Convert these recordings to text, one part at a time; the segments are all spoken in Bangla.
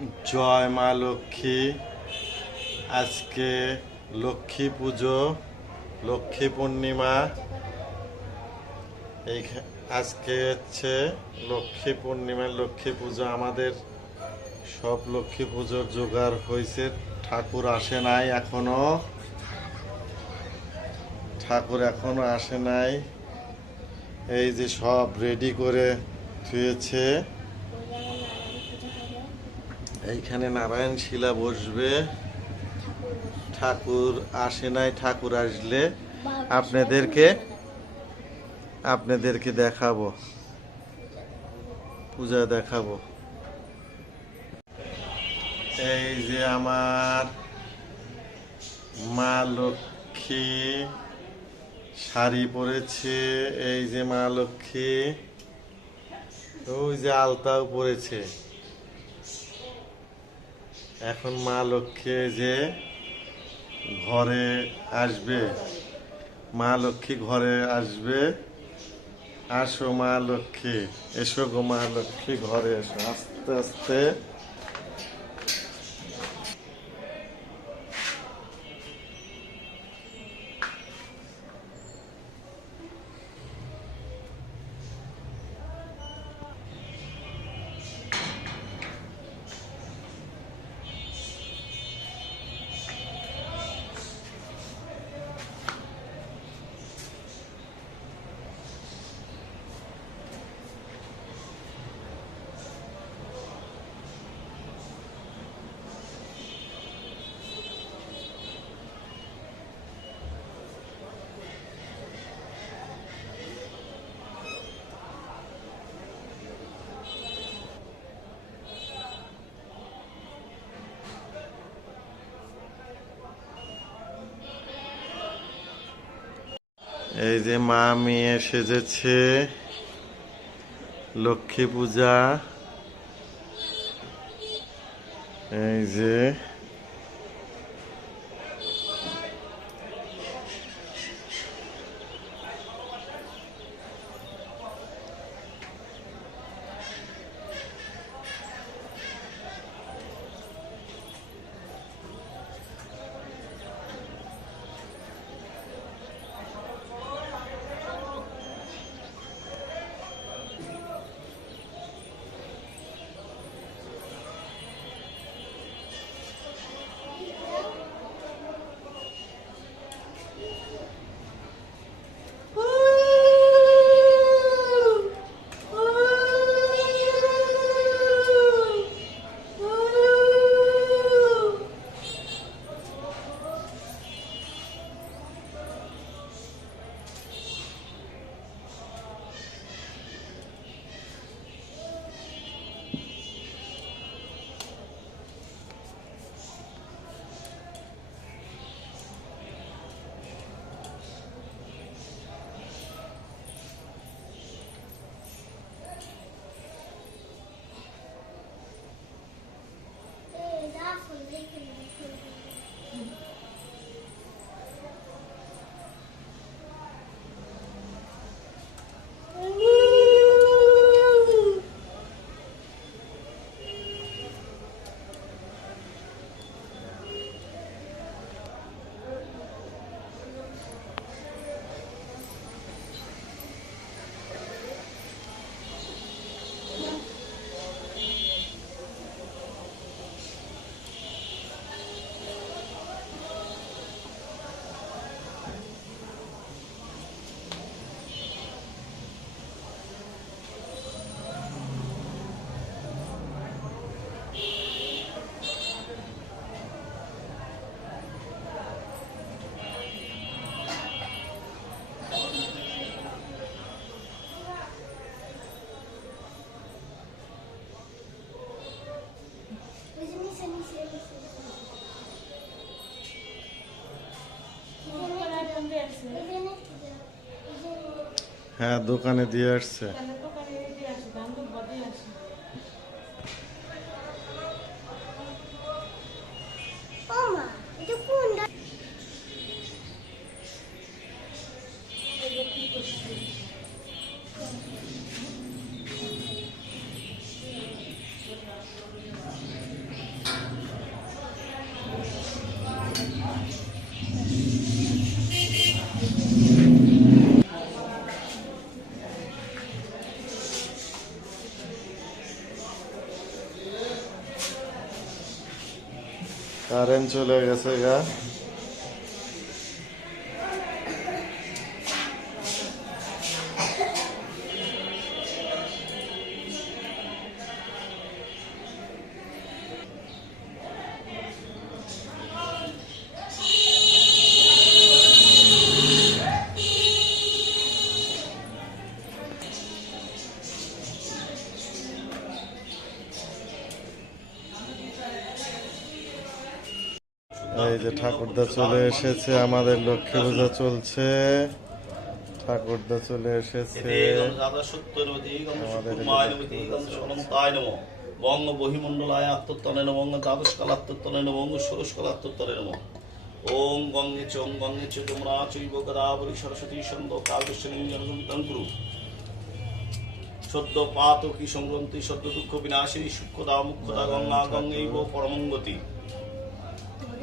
জয় মা লক্ষ্মী। আজকে লক্ষ্মী পুজো, লক্ষ্মী পূর্ণিমা। এই আজকে হচ্ছে লক্ষ্মী পূর্ণিমা, লক্ষ্মী পুজো। আমাদের সব লক্ষ্মী পুজোর জোগাড় হয়েছে। ঠাকুর আসে নাই এখনও। ঠাকুর এখনও আসে নাই। এই যে সব রেডি করে থুয়েছে। এইখানে নারায়ণ শিলা বসবে। ঠাকুর আসে নাই, ঠাকুর আসলে আপনাদেরকে আপনাদেরকে দেখাবো। পূজা দেখাবো। এই যে আমার মা লক্ষ্মী, শাড়ি পরেছে, এই যে মা লক্ষ্মী, ওই যে আলতাও পরেছে। এখন মা লক্ষ্মী যে ঘরে আসবে। মা লক্ষ্মী ঘরে আসবে। আসো মা লক্ষ্মী, এসো গো মা লক্ষ্মী ঘরে এসো। আস্তে আস্তে। এই যে মা মেয়ে সেজেছে লক্ষ্মী পূজা এই যে হ্যাঁ দোকানে দিয়ে আসছে। কারেন্ট চলে গেছে গা। এই যে ঠাকুরদা চলে এসেছে আমাদের লক্ষ্মী পূজা চলছে। ঠাকুরদা চলে এসেছে। বঙ্গ বহিমণ্ডলায় আত্মতনে বঙ্গ দ্বাদশ কালাত্মতনে বঙ্গ ষোড়শ কালাত্মতনে নম। ওম গঙ্গে চ ওম গঙ্গে চ তোমরা চৈব গদাবরী সরস্বতী কালকৃষ্ণ জনসংবিধান করু। সদ্য পাত কি সংগ্রন্থি সদ্য দুঃখ বিনাশিনী সূক্ষ্মদা মুখ্যদা গঙ্গা গঙ্গৈব পরমঙ্গতি।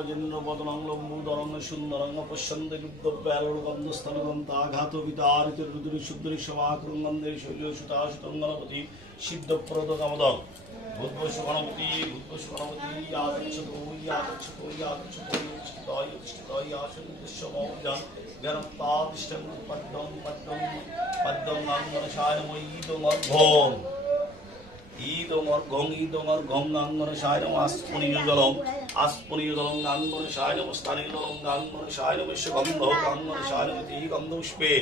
স্থূলতলঙ্গ জিন্ন বদনং লম্বুদরং সুন্দরং পশ্যন্দে লুব্ধপ্যালগন্তস্থলদন্তা ঘাত বিদারিত রুদ্রি, শুদ্রি শৈল সুতাশুতং গণপতি ভূতবশ গণপতি গণপতি, আদচ্ছত আদচ্ছত আদচ্ছত ইষ্টিতয় ইষ্টিতয় আসন বিশ্বমৌজান জ্ঞাനം তাদিষ্টং পদ্মং পদ্মং পদ্মং আঙ্গনশায়ময়ীদং অর্ঘম ইদমর গং ইদমর গং গাঙ্গন সায়নম আস্পনীয় জলম আস্পনীয় জলম গাঙ্গন সায়নম স্থানীয় জলম গাঙ্গন সায়নম এস গন্ধ গাঙ্গন সায়নম ইতি গন্ধ পুষ্পে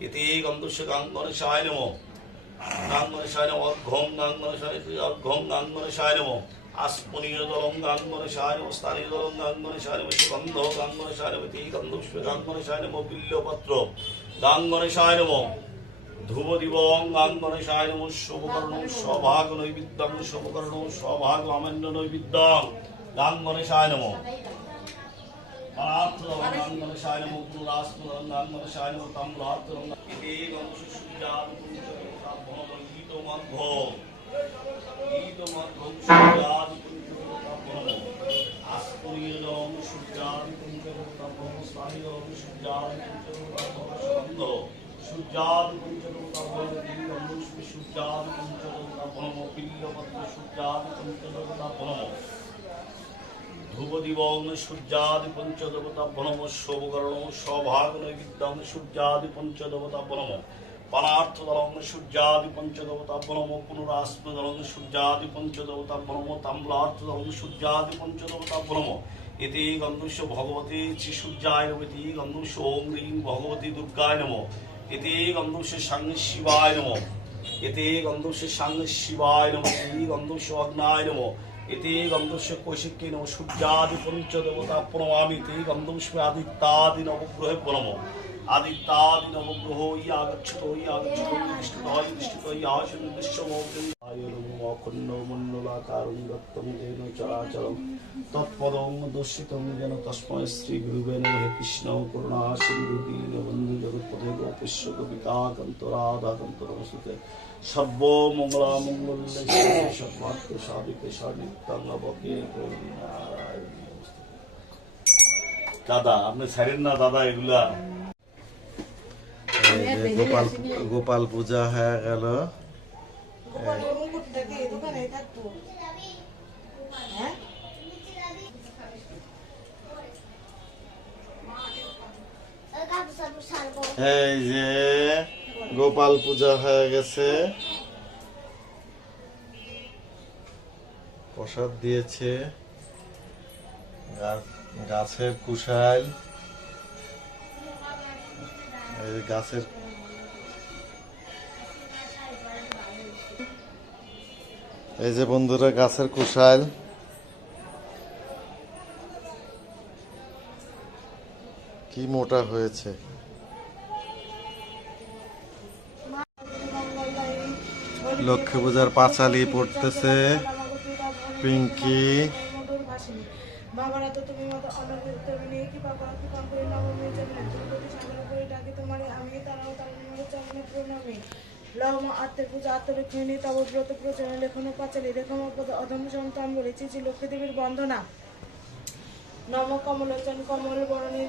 ইতি গন্ধস্য গাঙ্গন সায়নম গাঙ্গন সায়নম অর্ঘং গাঙ্গন সায়নম অর্ঘং গাঙ্গন সায়নম আস্পনীয় জলম গাঙ্গন সায়নম স্থানীয় জলম গাঙ্গন সায়নম এস গন্ধ গাঙ্গন সায়নম ইতি গন্ধ পুষ্পে গাঙ্গন সায়নম বিল্লপত্র গাঙ্গন সায়নম ধ্রুব দিবং গাঙ্গনে সায় নম শুভকর্ণ সভাগ নৈবিদ্যং শুভকর্ণ সভাগ অমান্য নৈবিদ্যং গাঙ্গনে সায় নম গাঙ্গনে সায় নম পুরাস্মরণ গাঙ্গনে সায় নম তাম্রাত্রং ইতি গংশ সূর্যাদ গীত মধ্য গীত মধ্য সূর্যাদ আস্পরীয় জলম সূর্যাদ পঞ্চরূপ স্থানীয় জলম সূর্যাদ পঞ্চরূপ সূর্যাদ পঞ্চদেবতা ভগবতী গন্ধুষ্পে সূর্যাদ পঞ্চদেবতা বনম পিল্লপত্র সূর্যাদ পঞ্চদেবতা বনম ধ্রুবদিবং সূর্যাদি পঞ্চদেবতা বনম শোভকরণ সভাগ নৈবিদ্যং সূর্যাদি পঞ্চদেবতা বনম পানার্থদলং সূর্যাদি পঞ্চদেবতা বনম পুনরাস্মদলং সূর্যাদি পঞ্চদেবতা বনম তাম্বলার্থদলং সূর্যাদি পঞ্চদেবতা বনম এতে গন্ধুষ্য ভগবতী শ্রী সূর্যায় নমতি গন্ধুষ্য ওম হ্রিং ভগবতী দুর্গায় নম এতে গন্ধুষ্য সাং শিবায় নম এতে গন্ধুষ্য সাং শিবায় নম এতে গন্ধুষ্য অগ্নায় নম এতে গন্ধস্য কৌশিকে নম সূর্যাদি পঞ্চদেবতা প্রণমামি তে গন্ধুষ্য আদিত্যাদি নবগ্রহে প্রণম আদিত্যাদি নবগ্রহ ই আগচ্ছত ই আগচ্ছত ই ই দৃষ্টিত ই আসন দৃশ্যমৌতি অখণ্ড মণ্ডলাকারং দত্তং তেন চরাচরম তৎপদং দর্শিতং যেন শ্রী গুরুবে কৃষ্ণ করুণা সিন্ধু দীনবন্ধু জগৎপথে সর্নিত্যং দাদা আপনি ছাড়েন না দাদা এগুলা গোপাল গোপাল পূজা হয়ে গেল গোপাল ওর মুকুটটা কি দোকানে থাকতো হ্যাঁ? এই যে গোপাল পূজা হয়ে গেছে। প্রসাদ দিয়েছে। গাছের কুশাল। এই গাছের এই যে বন্ধুরা, গাছের কুশাল। কি মোটা হয়েছে। লক্ষ্মী পূজার পাঁচালি পড়তেছে, পিঙ্কি। বাবারা তো তুমি আমি তারাও তার লহম আত্মের পূজা, আত্মরক্ষিণী তব ব্রত প্রচনে লেখনো পাচালি। রেখম পদ অধম সন্তান বলে যে লক্ষ্মী দেবীর বন্দনা। নম কমলোচন কমল বরণী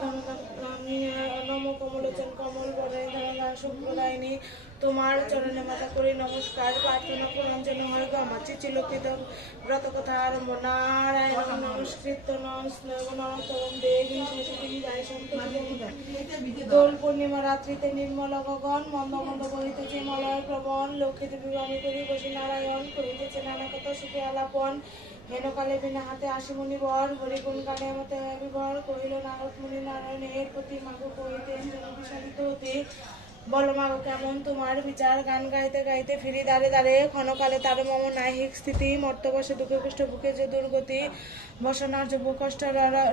নম কমলোচন কমল বরণী ধনকা সম্প্রদায়নী। তোমার চরণে মাথা করি নমস্কার, প্রার্থনা আরম্ভ নারায়ণ নমস্কৃত নরতম দেবী শেষী যায় দোল পূর্ণিমা রাত্রিতে নির্মল গগন মন্দ মন্দ বহিতেছে মলয় প্রবণ লক্ষ্মী দেবী বাণী করি বসি নারায়ণ করিতেছে নানা কথা সুখে আলাপন। হেনকালে বিনা হাতে আসি মুনি বর হরিগুণ গানে মতে বিবর কহিল নারদ মুনি নারায়ণের প্রতি মাগো কহিতে বিষাদিত হতে বলো মা, কেমন তোমার? বিচার, গান গাইতে গাইতে ফিরি দাঁড়ে দাঁড়ে ক্ষণকালে তার মম নাহিক স্থিতি মর্তবশে দুঃখে কষ্ট, বুকে যে দুর্গতি, বসনার যুব কষ্ট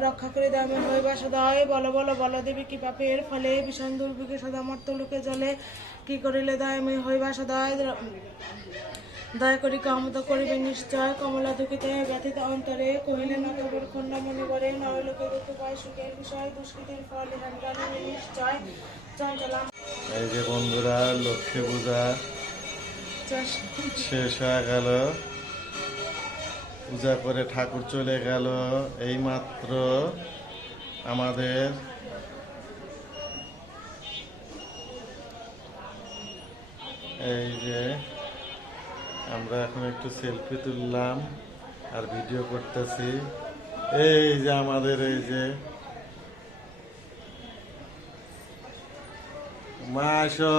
রক্ষা করে দামে হইবা সদয়। বলো বলো বলো দেবী কি পাপের ফলে ভীষণ দুর্ভিকে সদা মর্ত লোকে জলে কি করিলে দয়ময় হইবা সদয়? দয়া করি কামত করিবে নিশ্চয়। কমলা দুঃখিতে ব্যথিত অন্তরে কহিলেন অতবর খণ্ডমণি বরে নরলোকে দুঃখ পায় সুখের বিষয় দুষ্কৃতির ফল নিশ্চয় এই যে বন্ধুরা লক্ষ্মী পূজা শেষ হয়ে গেল। পূজা করে ঠাকুর চলে গেল। এই মাত্র আমাদের এই যে আমরা এখন একটু সেলফি তুললাম আর ভিডিও করতেছি। এই যে আমাদের, এই যে। মা আসো